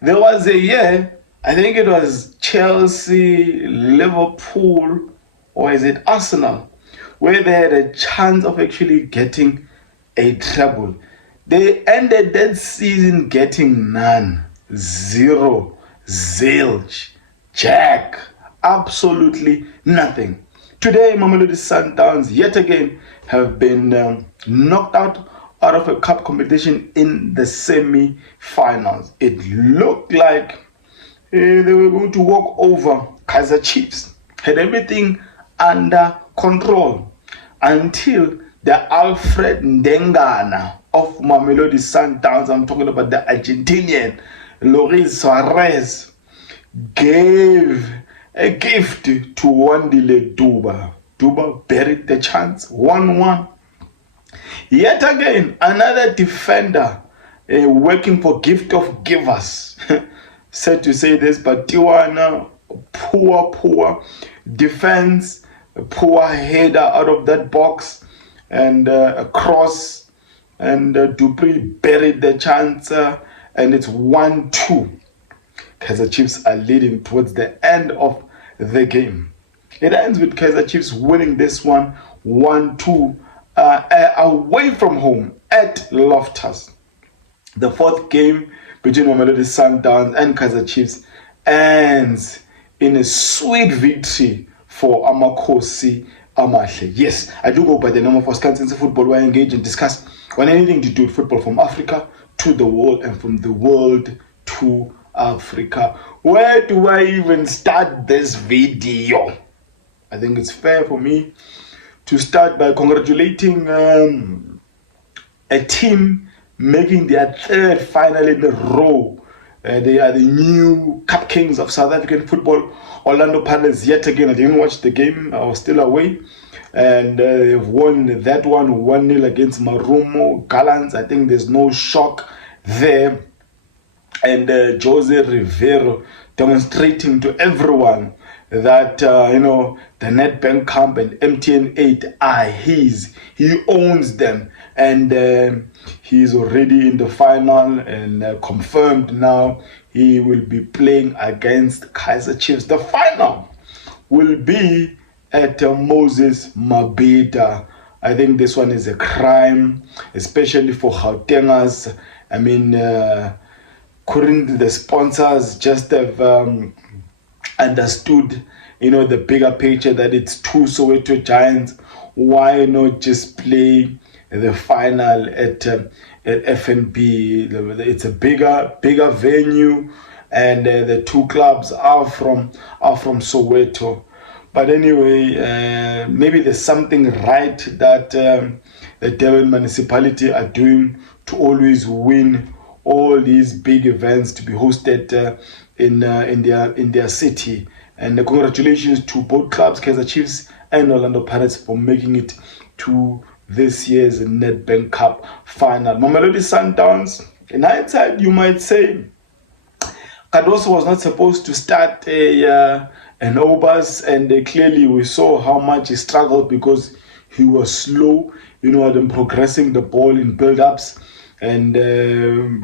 There was a year, I think it was Chelsea, Liverpool, or is it Arsenal, where they had a chance of actually getting a treble. They ended that season getting none, zero, zilch, jack, absolutely nothing. Today, Mamelodi Sundowns yet again have been knocked out of a cup competition in the semi-finals. It looked like they were going to walk over Kaizer Chiefs, had everything under control until the Alfred Ndengana of Mamelodi Sundowns, I'm talking about the Argentinian, Suarez, gave a gift to Wandile Duba. Duba buried the chance, 1-1. Yet again, another defender working for gift of givers. Sad to say this, but Tijuana, poor defense, poor header out of that box, and a cross, and Dupree buried the chance, and it's 1-2. Kaizer Chiefs are leading towards the end of the game. It ends with Kaizer Chiefs winning this one 1-2 away from home at Loftus. The fourth game between Mamelodi Sundowns and Kaizer Chiefs ends in a sweet victory for Amakhosi Amahle. Yes, I do go by the name of Wisconsin Football, where I engage and discuss on anything to do with football from Africa to the world and from the world to Africa. Where do I even start this video? I think it's fair for me to start by congratulating a team making their third final in a row. They are the new Cup Kings of South African football, Orlando Pirates. Yet again, I didn't watch the game, I was still away, and they've won that one 1-0 against Marumo Gallants. I think there's no shock there. And Jose Rivero demonstrating to everyone that the Nedbank Cup and MTN 8 are his. He owns them, and he's already in the final, and confirmed now he will be playing against Kaizer Chiefs. The final will be at Moses Mabhida. I think this one is a crime, especially for Gautengers. I mean, couldn't the sponsors just have understood, the bigger picture, that it's two Soweto Giants? Why not just play the final at FNB? It's a bigger venue, and the two clubs are from Soweto. But anyway, maybe there's something right that the Durban municipality are doing to always win all these big events to be hosted in their city. And congratulations to both clubs, Kaizer Chiefs and Orlando Pirates, for making it to this year's Nedbank Cup final. Mamelodi Sundowns, in hindsight, you might say Cardoso was not supposed to start an Obas, and clearly we saw how much he struggled because he was slow, at progressing the ball in build-ups. And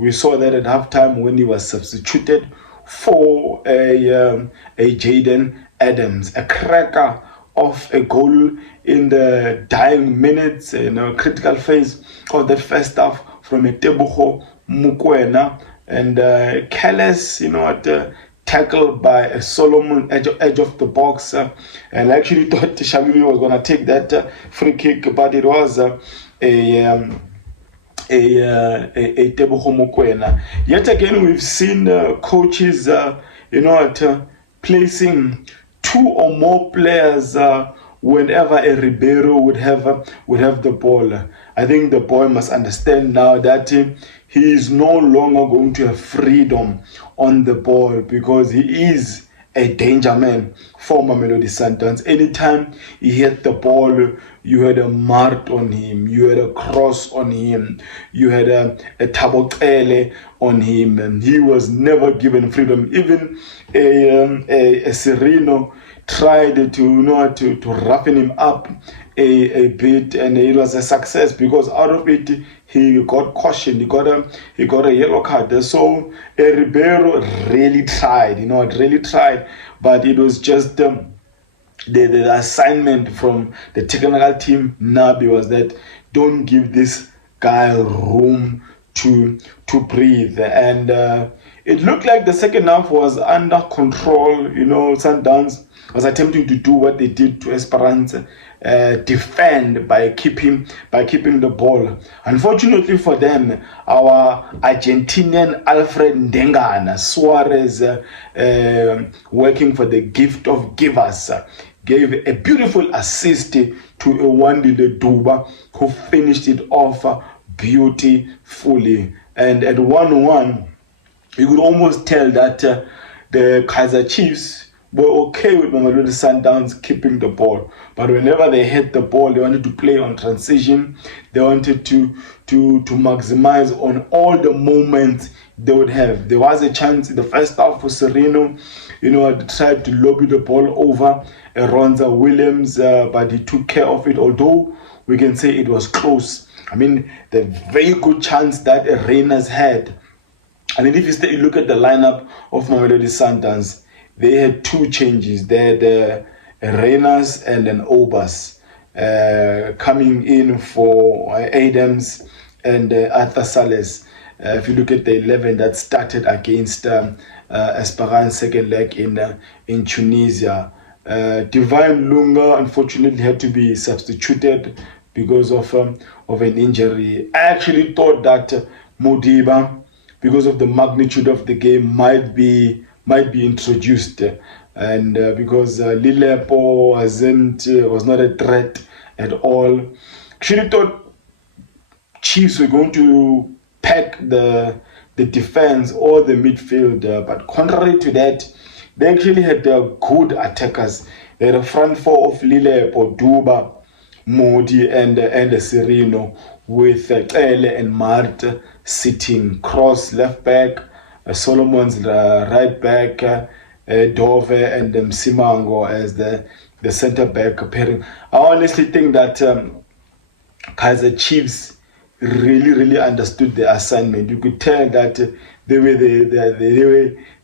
we saw that at halftime when he was substituted for a Jaden Adams, a cracker of a goal in the dying minutes, critical phase of the first half, from a Teboho Mokoena, and careless, tackled by a Solomon edge of the box. And I actually thought Shamimi was going to take that free kick, but it was a Teboho Mokoena. Yet again, we've seen coaches, placing two or more players whenever a Ribeiro would have the ball. I think the boy must understand now that he is no longer going to have freedom on the ball, because he is a danger man for Mamelodi Sundowns. Anytime he hit the ball you had a Mart on him, you had a Cross on him, you had a Tabokele on him, and he was never given freedom. Even a Sereno tried to roughen him up a bit, and it was a success because out of it he got cautioned, he got a yellow card. So Ribeiro really tried, really tried, but it was just the assignment from the technical team Nabi was that don't give this guy room to breathe. And it looked like the second half was under control. Sundowns was attempting to do what they did to Esperance, defend by keeping the ball. Unfortunately for them, our Argentinian Alfred Ndengana Suarez, working for the gift of givers, gave a beautiful assist to a Wandile Duba, who finished it off beautifully. And at 1-1, you could almost tell that the Kaizer Chiefs were okay with Mamelodi Sundowns keeping the ball. But whenever they had the ball, they wanted to play on transition. They wanted to maximize on all the moments they would have. There was a chance in the first half for Sereno, tried to lobby the ball over Ronza Williams, but he took care of it, although we can say it was close. I mean, the very good chance that Reyners had. I mean, if you look at the lineup of Mamelodi Sundowns, they had two changes. They had Reyners and an Obas coming in for Adams and Arthur Sales. If you look at the 11 that started against Esperance second leg in Tunisia, Divine Lunga unfortunately had to be substituted because of an injury. I actually thought that Modiba, because of the magnitude of the game, might be introduced, and because Lilepo was not a threat at all. Actually thought Chiefs were going to pack the defense or the midfield, but contrary to that, they actually had good attackers. They had a front four of Lilepo, Duba, Modi, and Sereno, with Ele and Mart sitting. Cross left back, Solomon's right back, Dove and Simango as the center back pairing. I honestly think that Kaizer Chiefs really understood the assignment. You could tell that they were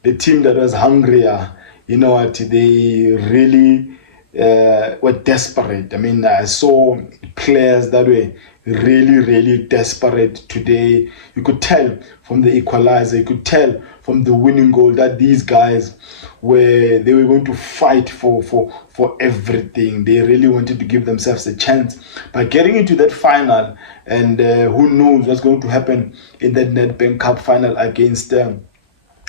the team that was hungrier. You know what? They really were desperate. I mean, I saw players that were really desperate today. You could tell from the equalizer, you could tell from the winning goal that these guys were going to fight for everything. They really wanted to give themselves a chance by getting into that final, and who knows what's going to happen in that Nedbank Cup final against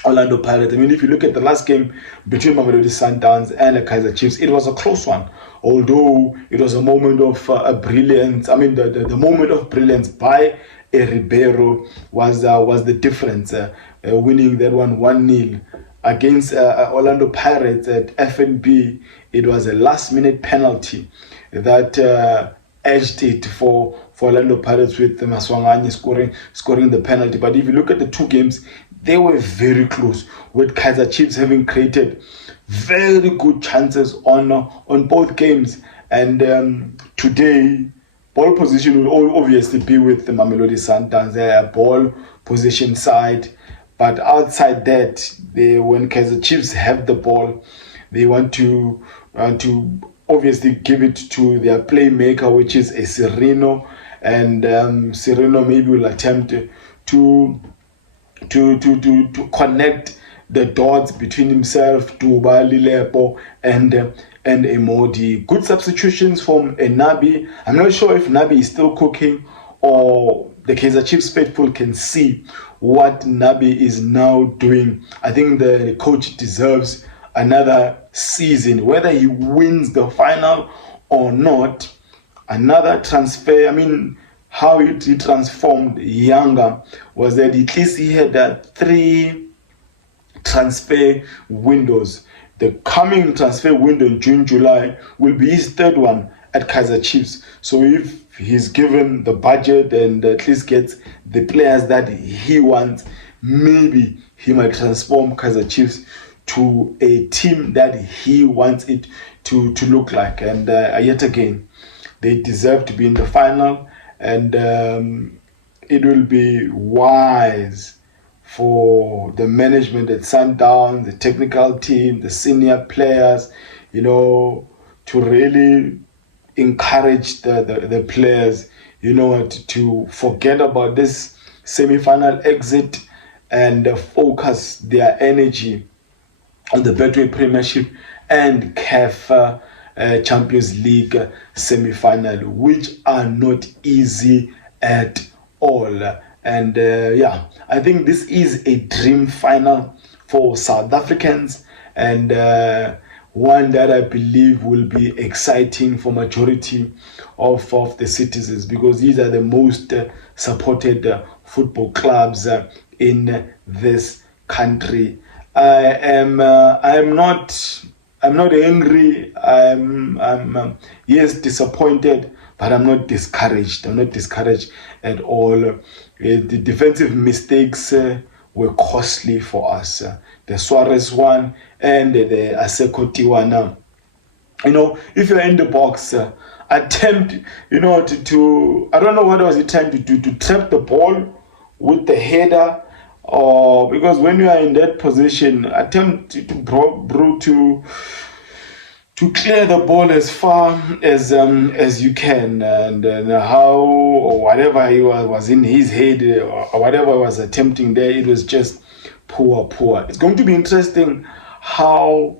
Orlando Pirates. I mean, if you look at the last game between Mamelodi Sundowns and the Kaizer Chiefs, it was a close one. Although it was a moment of brilliance. I mean, the moment of brilliance by Ribeiro was the difference, winning that one 1-0 against Orlando Pirates at FNB. It was a last-minute penalty that edged it for Orlando Pirates, with Maswangani scoring the penalty. But if you look at the two games, they were very close, with Kaizer Chiefs having created very good chances on both games. And today, ball position will obviously be with the Mamelodi Sundowns. They're a ball position side, but outside that, when Kaizer Chiefs have the ball, they want to obviously give it to their playmaker, which is a Sereno, and Sereno maybe will attempt to connect the dots between himself, Duba, Lilepo, and Emodi. Good substitutions from a Nabi. I'm not sure if Nabi is still cooking, or the Kaizer Chiefs faithful can see what Nabi is now doing. I think the coach deserves another season, whether he wins the final or not. Another transfer. I mean, how he transformed Younger was that at least he had 3 transfer windows. The coming transfer window in June, July will be his 3rd one, at Kaizer Chiefs. So if he's given the budget and at least gets the players that he wants, maybe he might transform Kaizer Chiefs to a team that he wants it to look like. And yet again, they deserve to be in the final, and it will be wise for the management at Sundowns, the technical team, the senior players, to really encourage the players, to forget about this semi-final exit and focus their energy on the Betway Premiership and CAF Champions League semi-final, which are not easy at all. And I think this is a dream final for South Africans, and one that I believe will be exciting for majority of the citizens, because these are the most supported football clubs in this country. I'm not angry. I'm yes, disappointed, but I'm not discouraged. I'm not discouraged at all. The defensive mistakes were costly for us. The Suarez one and the Asekoti one. If you're in the box, attempt, to I don't know what was he trying to do, to trap the ball with the header, or because when you are in that position, attempt to clear the ball as far as you can, and how or whatever he was in his head, or whatever he was attempting there, it was just poor. It's going to be interesting how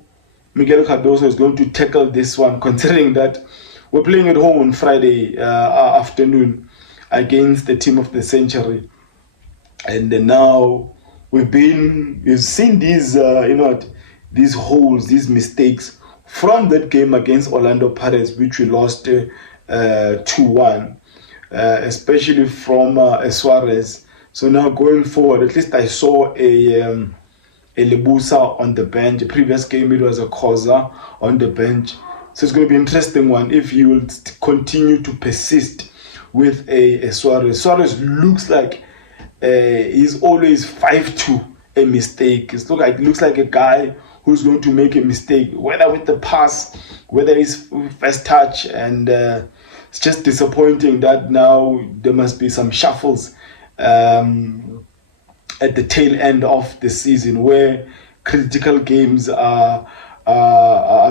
Miguel Cardoso is going to tackle this one, considering that we're playing at home on Friday afternoon against the team of the century, and now we've seen these these holes, these mistakes from that game against Orlando Pirates, which we lost 2-1, especially from Suarez. So now going forward, at least I saw a Lebusa on the bench. The previous game it was a Koza on the bench. So it's going to be an interesting one if you will continue to persist with a Suarez. Suarez looks like he's always 5'2", a mistake. It looks like a guy who's going to make a mistake, whether with the pass, whether it's first touch, and it's just disappointing that now there must be some shuffles at the tail end of the season where critical games are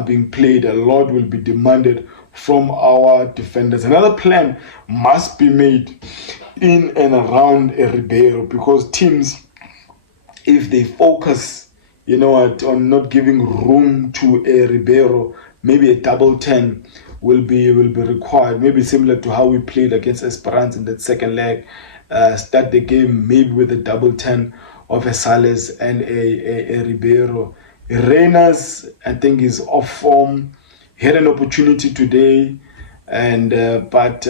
being played. A lot will be demanded from our defenders. Another plan must be made in and around a Ribeiro, because teams, if they focus on not giving room to a Ribeiro, maybe a double 10 will be required, maybe similar to how we played against Esperance in that second leg. Start the game maybe with a double 10 of a Sales and a Ribeiro. Reyners, I think, is off form. He had an opportunity today, and but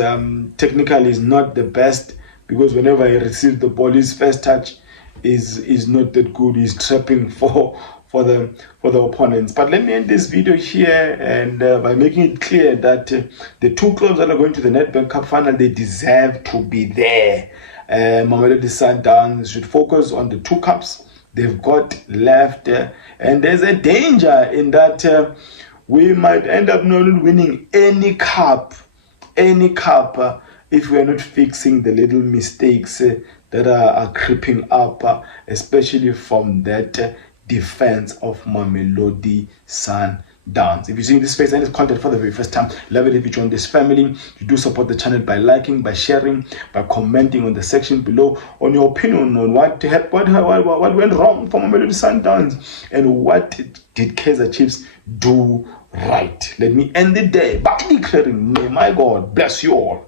technically is not the best, because whenever he receives the ball, his first touch is not that good. He's trapping for the opponents. But let me end this video here, and by making it clear that the two clubs that are going to the Nedbank Cup final, they deserve to be there. Mamelodi Sundowns should focus on the two cups they've got left, and there's a danger in that we might end up not winning any cup if we are not fixing the little mistakes that are creeping up, especially from that defense of Mamelodi Sundowns. If you're seeing this space and this content for the very first time, love it if you join this family. You do support the channel by liking, by sharing, by commenting on the section below on your opinion on what went wrong for Mamelodi Sundowns and what did Kaizer Chiefs do right. Let me end the day by declaring, may my God bless you all.